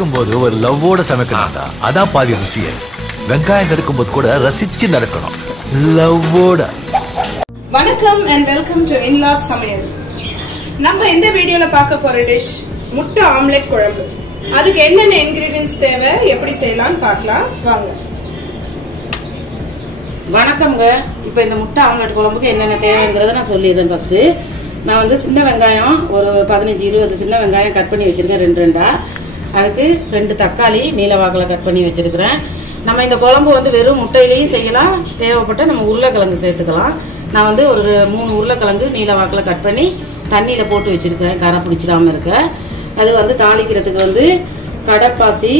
சமைக்கும்போது ஒரு லவ்வோட சமைக்கணும்டா. அதான் பாதி ருசியே. வெங்காயம் நறுக்கும்போது கூட ரசிச்சு நறுக்கணும், லவ்வோட. வணக்கம் and welcome to In-Laws சமையல். நம்ம இந்த வீடியோல பார்க்க போற டிஷ் முட்டை ஆம்லெட் குழம்பு. அதுக்கு என்னென்ன இன்கிரிடியன்ஸ் தேவை, எப்படி செய்யலாம்னு பார்க்கலாம் வாங்க. வணக்கம்ங்க. இப்போ இந்த முட்டை ஆம்லெட் குழம்புக்கு என்னென்ன தேவைங்கிறத நான் சொல்லிடுறேன். ஃபர்ஸ்ட்டு நான் வந்து சின்ன வெங்காயம் ஒரு 15-20 சின்ன வெங்காயம் கட் பண்ணி வச்சுருக்கேன், 2 அதுக்கு 2 தக்காளி நீல வாக்கில் கட் பண்ணி வச்சுருக்கிறேன். நம்ம இந்த குழம்பு வந்து வெறும் முட்டையிலையும் செய்யலாம், தேவைப்பட்ட நம்ம உருளைக்கிழங்கு சேர்த்துக்கலாம். நான் வந்து ஒரு 3 உருளைக்கிழங்கு நீல வாக்கில் கட் பண்ணி தண்ணியில் போட்டு வச்சுருக்கேன், கரை பிடிச்சிடாமல் இருக்க. அது வந்து தாளிக்கிறதுக்கு வந்து கடற்பாசி,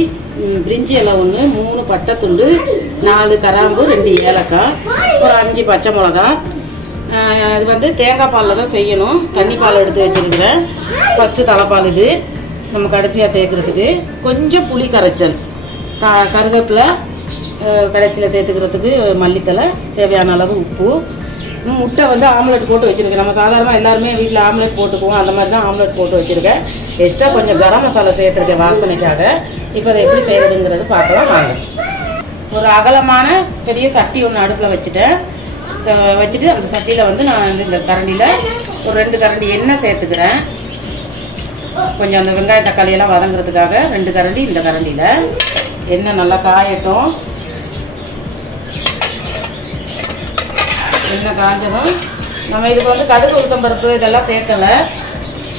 பிரிஞ்சி இலை 1, 3 பட்டைத்துண்டு, 4 கிராம்பு, 2 ஏலக்காய், ஒரு 5 பச்சை மிளகா. இது வந்து தேங்காய் பாலில் தான் செய்யணும். தண்ணி பால் எடுத்து வச்சுருக்கிறேன். ஃபஸ்ட்டு தலைப்பால் இது நம்ம கடைசியாக சேர்க்குறதுக்கு. கொஞ்சம் புளி கரைச்சல், கருவேப்பிலை கடைசியில் சேர்த்துக்கிறதுக்கு, மல்லித்தலை, தேவையான அளவு உப்பு. முட்டை வந்து ஆம்லெட் போட்டு வச்சுருக்கேன். நம்ம சாதாரணமாக எல்லாருமே வீட்டில் ஆம்லெட் போட்டுக்குவோம், அந்த மாதிரி தான் ஆம்லெட் போட்டு வச்சுருக்கேன். எக்ஸ்ட்ரா கொஞ்சம் கரம் மசாலா சேர்த்துருக்கேன் வாசனைக்காக. இப்போ அதை எப்படி செய்கிறதுங்கிறது பார்க்கலாம் வாங்க. ஒரு அகலமான பெரிய சட்டி ஒன்று அடுப்பில் வச்சுட்டு அந்த சட்டியில் வந்து நான் வந்து இந்த கரண்டியில் ஒரு 2 கரண்டி எண்ணெய் சேர்த்துக்கிறேன். கொஞ்சம் அந்த வெங்காய தக்காளியெல்லாம் வதங்குறதுக்காக 2 கரண்டி இந்த கரண்டியில். எண்ணெய் நல்லா காயட்டும். எண்ணெய் காய்ஞ்சதும் நம்ம இதுக்கு வந்து கடுகு உளுத்தம்பருப்பு இதெல்லாம் சேர்க்கலை.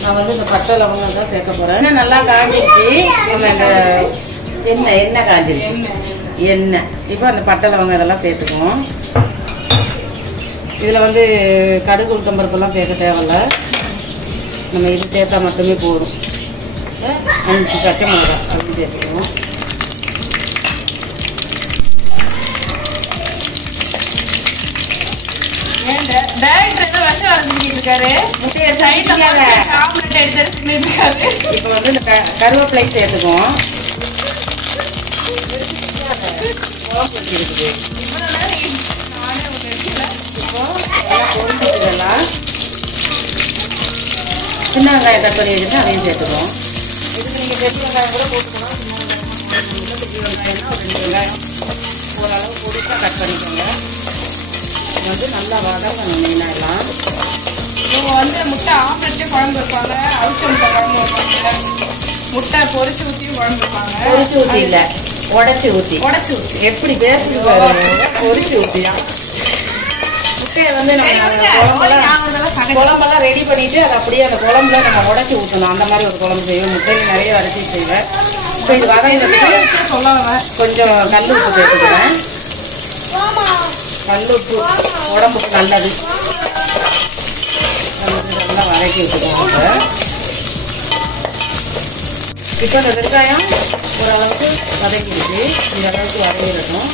நான் வந்து இந்த பட்டை லவங்கம் தான் சேர்க்க போகிறேன். எண்ணெய் நல்லா காய்ஞ்சிருச்சு. நம்ம இந்த எண்ணெய் காய்ஞ்சிருச்சு. எண்ணெய் இப்போ அந்த பட்டை லவங்கம் இதெல்லாம் சேர்த்துக்குவோம். இதில் வந்து கடுகு உளுத்தம்பருப்பெல்லாம் சேர்க்க தேவையில்ல, நம்ம இது சேர்த்தா மட்டுமே போதும். 5 பச்சை மிளகா அப்படி சேர்த்துக்குவோம். இப்போ வந்து இந்த கருவேப்பிலை சேர்த்துக்குவோம். இதெல்லாம் சின்ன வெங்காயம் கட் பண்ணி வச்சுட்டு அதையும் சேர்த்துக்குவோம். இதுக்கு நீங்கள் பெரிய வெங்காயம் கூட போட்டுக்கலாம். பெரிய வெங்காயம்னா ஒரு 2 வெங்காயம் ஓரளவு பொடிசாக கட் பண்ணிக்கோங்க. இது வந்து நல்லா வதங்கணும். மெயினாக எல்லாம் இவங்க வந்து முட்டை ஆம்லெட்டே குழம்பு வைப்பாங்க, அவிச்ச முட்டை குழம்பு வைப்பாங்க, முட்டை பொரிச்சு ஊற்றியும் குழம்பு வைப்பாங்க. பொரிச்சு ஊற்றி இல்லை, உடச்சி ஊற்றி எப்படி பேசி பொரிச்சு ஊற்றியா. முட்டையை வந்து நம்ம குழம்பெல்லாம் ரெடி பண்ணிட்டு அதை அப்படியே அந்த குழம்புல நம்ம உடச்சி ஊற்றணும். அந்த மாதிரி ஒரு குழம்பு செய்வோம். முட்டையில் நிறைய வரைச்சி செய்வேன். இப்போ இது வதங்கிறதுக்கு கொஞ்சம் கல் உப்பு சேர்த்துக்கிறேன். கல் உப்பு உடம்புக்கு நல்லது. நல்லா வதக்கி விட்டுக்கோங்க. இப்போ இந்த வெங்காயம் ஓரளவுக்கு வதங்கிடுச்சு. இந்த அளவுக்கு வதங்கிடணும்.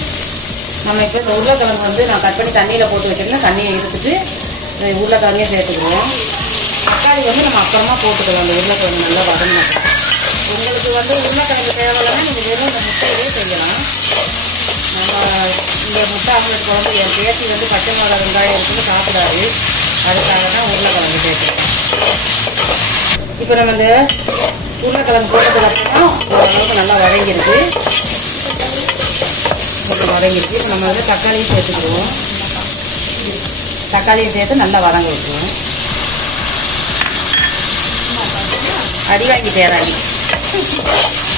நம்ம இப்போ இந்த உருளைக்கிழங்கு வந்து நான் கட் பண்ணி தண்ணியில் போட்டு வச்சுருந்தேன். தண்ணியை எடுத்துட்டு உருளைக்கிழங்கையும் சேர்த்துக்குவோம். தக்காளி வந்து நம்ம அப்புறமா போட்டுக்கலாம். அந்த உருளைக்கிழங்கு நல்லா வதங்கணும். உங்களுக்கு வந்து உருளைக்கிழங்கு தேவையில்லைன்னா நீங்கள் வெறும் இந்த முட்டையிலே செய்யலாம். நம்ம இந்த முட்டை ஆம்லெட் குழம்பு என் பேத்தி வந்து பச்சை மிளகா வெங்காயம் இருக்குன்னு சாப்பிடாது, அதுக்காக தான் உருளைக்கிழங்கு சேர்த்துக்கலாம். இப்போ நம்ம இந்த உருளைக்கிழங்கு போட்டதுக்கப்புறம் ஓரளவுக்கு நல்லா வதங்கிருக்கு. இப்போ நம்ம அதில் தக்காளியும் சேர்த்துக்குவோம். தக்காளியும் சேர்த்து நல்லா வதங்க வைக்குவோம். அடி வாங்கி தேராடி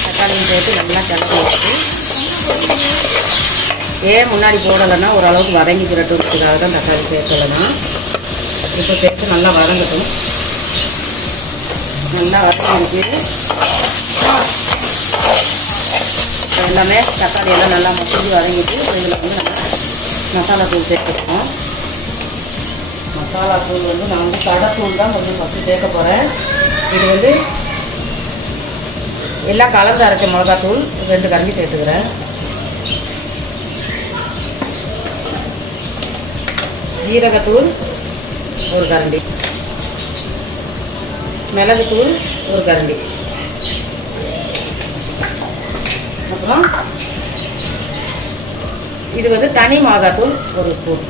தக்காளியும் சேர்த்து நல்லா கிளறி வச்சு, ஏன் முன்னாடி போடலைன்னா ஓரளவுக்கு வதங்கிக்கிறதுக்காக தான் தக்காளி சேர்க்கலைன்னா. இப்போ சேர்த்து நல்லா வதங்கட்டும். நல்லா வதங்கிருக்கு. எல்லாமே தக்காளி எல்லாம் நல்லா மசிஞ்சு வதங்கிட்டு இதில் வந்து நம்ம மசாலா தூள் சேர்த்துருக்கோம். மசாலா தூள் வந்து நான் வந்து கடைத்தூள் தான் கொஞ்சம் ஃபஸ்ட்டு சேர்க்க போகிறேன். இது வந்து எல்லாம் கலந்து அரைச்ச மிளகாத்தூள் 2 கரண்டி சேர்த்துக்கிறேன். ஜீரகத்தூள் 1 கரண்டி, மிளகுத்தூள் 1 கரண்டி, அப்புறம் இது வந்து தனி மிளகாத்தூள் 1 ஸ்பூன்.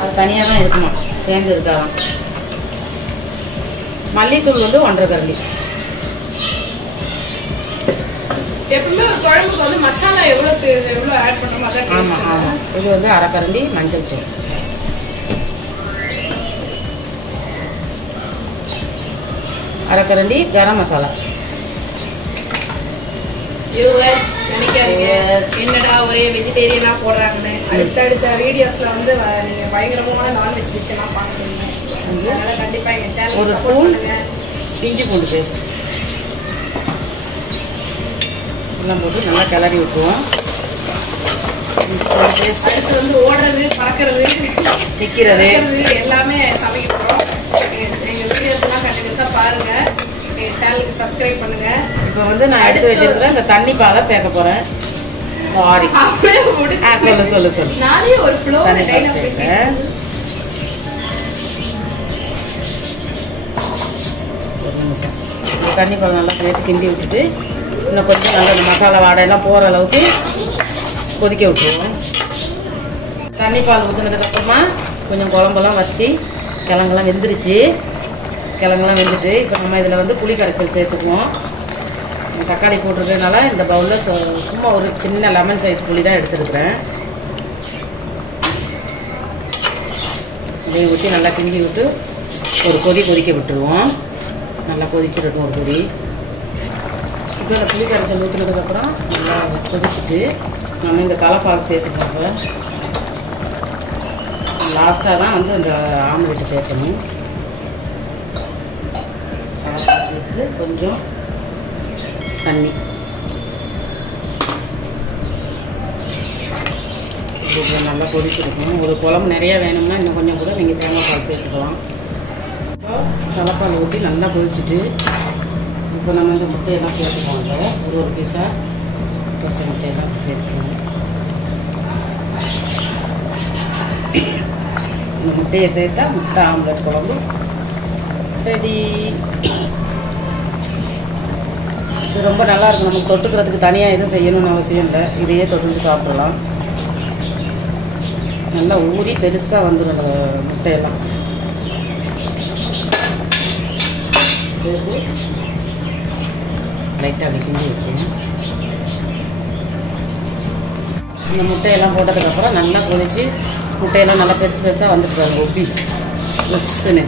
அது தனியாக தான் இருக்குமா, சேர்ந்து இருக்காதான். மல்லித்தூள் வந்து 1.5 கரண்டி. எப்பவுமே ஒரு குழம்புக்கு வந்து மசாலா எவ்வளோ ஆட் பண்ணணுமோ அதான் ஆமாம் ஆமாம். இது வந்து அரை கரண்டி மஞ்சள் தூள், அரை கரண்டி கரம் மசாலா. நினைக்காதீங்க என்னடா ஒரே வெஜிடேரியனா போடுறாங்கன்னு. அடுத்தடுத்த வீடியோஸ்ல வந்து நீங்க பயங்கரமான நான்வெஜ் டிஷ் எல்லாம் பார்க்குறீங்க. அதனால கண்டிப்பா எங்க சேனல் ஒரு ஸ்பூன் இஞ்சி பூண்டு பேஸ்ட் எல்லாம் போட்டு நல்லா கிளறி விட்டுருவோம். அடுத்து வந்து ஓடுறது, பறக்கிறது, நிற்கிறது எல்லாமே சமைக்கிறோம். எங்க வீடியோஸ் எல்லாம் கண்டிப்பா பாருங்க. எங்க சேனலுக்கு சப்ஸ்கிரைப் பண்ணுங்க. இப்போ வந்து நான் எடுத்து வச்சிருக்கிற இந்த தண்ணி பாலை சேர்க்க போறேன். சாரி, சொல்லு நிறைய ஒரு ஃப்ளோ தண்ணி பால் சேர்க்க. ஒரு நிமிஷம் தண்ணி பால் நல்லா சேர்த்து கிண்டி விட்டுட்டு இன்னும் கொஞ்சம் நல்லா இந்த மசாலா வாடையெல்லாம் போகிற அளவுக்கு கொதிக்க விட்டுருவோம். தண்ணி பால் ஊற்றினதுக்கப்புறமா கொஞ்சம் குழம்பெல்லாம் வற்றி கிழங்கெல்லாம் வெந்துருச்சு. கிழங்கெல்லாம் வெந்துட்டு இப்போ நம்ம இதில் வந்து புளி கரைச்சல் சேர்த்துக்குவோம். தக்காளி போட்டிருக்கிறதுனால இந்த பவுலில் சும்மா ஒரு சின்ன லெமன் சைஸ் புளி தான் எடுத்துருக்குறேன். இதை ஊற்றி நல்லா கிண்டி விட்டு ஒரு கொதிக்க விட்டுருவோம். நல்லா கொதிச்சிடட்டும் ஒரு கொதி. இப்போ இந்த புளி கரைச்சல் ஊற்றினதுக்கப்புறம் நல்லா கொதிச்சுட்டு நம்ம இந்த தலைப்பால் சேர்த்துக்கோங்க. லாஸ்ட்டாக தான் வந்து இந்த ஆம்லெட்டு சேர்க்கணும். சேர்த்து கொஞ்சம் தண்ணி இது நல்லா கொதிச்சிருக்கணும். ஒரு குழம்பு நிறையா வேணும்னா இன்னும் கொஞ்சம் கூட நீங்கள் தேங்காய் பால் சேர்த்துக்கலாம். தலைப்பால் ஊற்றி நல்லா கொதிச்சுட்டு இப்போ நம்ம இந்த முட்டையெல்லாம் சேர்த்துக்கோங்க. ஒரு பீஸாக முட்டையெல்லாம் சேர்த்துக்கணும். இந்த முட்டையை சேர்த்தா முட்டை ஆம்லெட் குழம்பு ரெடி. இது ரொம்ப நல்லாயிருக்கும். நமக்கு தொட்டுக்கிறதுக்கு தனியாக எதுவும் செய்யணும்னு அவசியம் இல்லை. இதையே தொட்டு சாப்பிடலாம். நல்லா ஊறி பெருசாக வந்துடும் அந்த முட்டையெல்லாம். சேர்த்து லைட்டாக அப்படி கிண்டி வைக்கணும். இந்த முட்டையெல்லாம் போட்டதுக்கப்புறம் நல்லா கொதிச்சு முட்டையெல்லாம் நல்லா பெருசாக வந்துட்டு ஒப்பி ப்ளஸ்ன்னு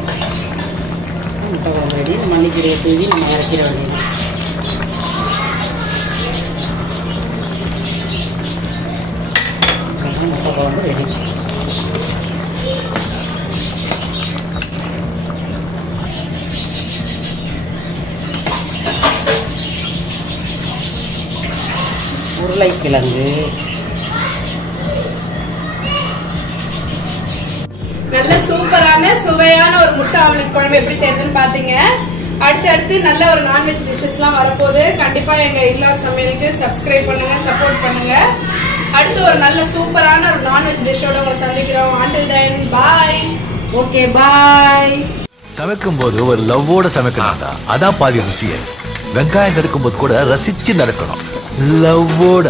முட்டை குழம்பு ரெடி. மல்லிக்கீரையை தூவி நம்ம இறக்கிற வேண்டியது. முட்டை குழம்பு ரெடி. உருளைக்கிழங்கு நல்ல சூப்பரான சுவையான ஒரு முட்டை ஆம்லெட் குழம்பு எப்படி செய்யறதுன்னு பாத்தீங்க. அடுத்து நல்ல ஒரு நான்வெஜ் டிஷ்ஷஸ்லாம் வரப்போகுது. கண்டிப்பா எங்க இல்லா சமையலுக்கு சப்ஸ்கிரைப் பண்ணுங்க, சப்போர்ட் பண்ணுங்க. அடுத்து ஒரு நல்ல சூப்பரான ஒரு நான்வெஜ் டிஷ்ஷோட உங்களை சந்திக்கிறோம். until then bye. Okay bye. சமைக்கும் போது ஒரு லவ்வோட சமைக்கணும்டா, அதான் பாதி ருசியே. வெங்காயம் நறுக்கும் போது கூட ரசிச்சு நறுக்கணும், லவ்வோட.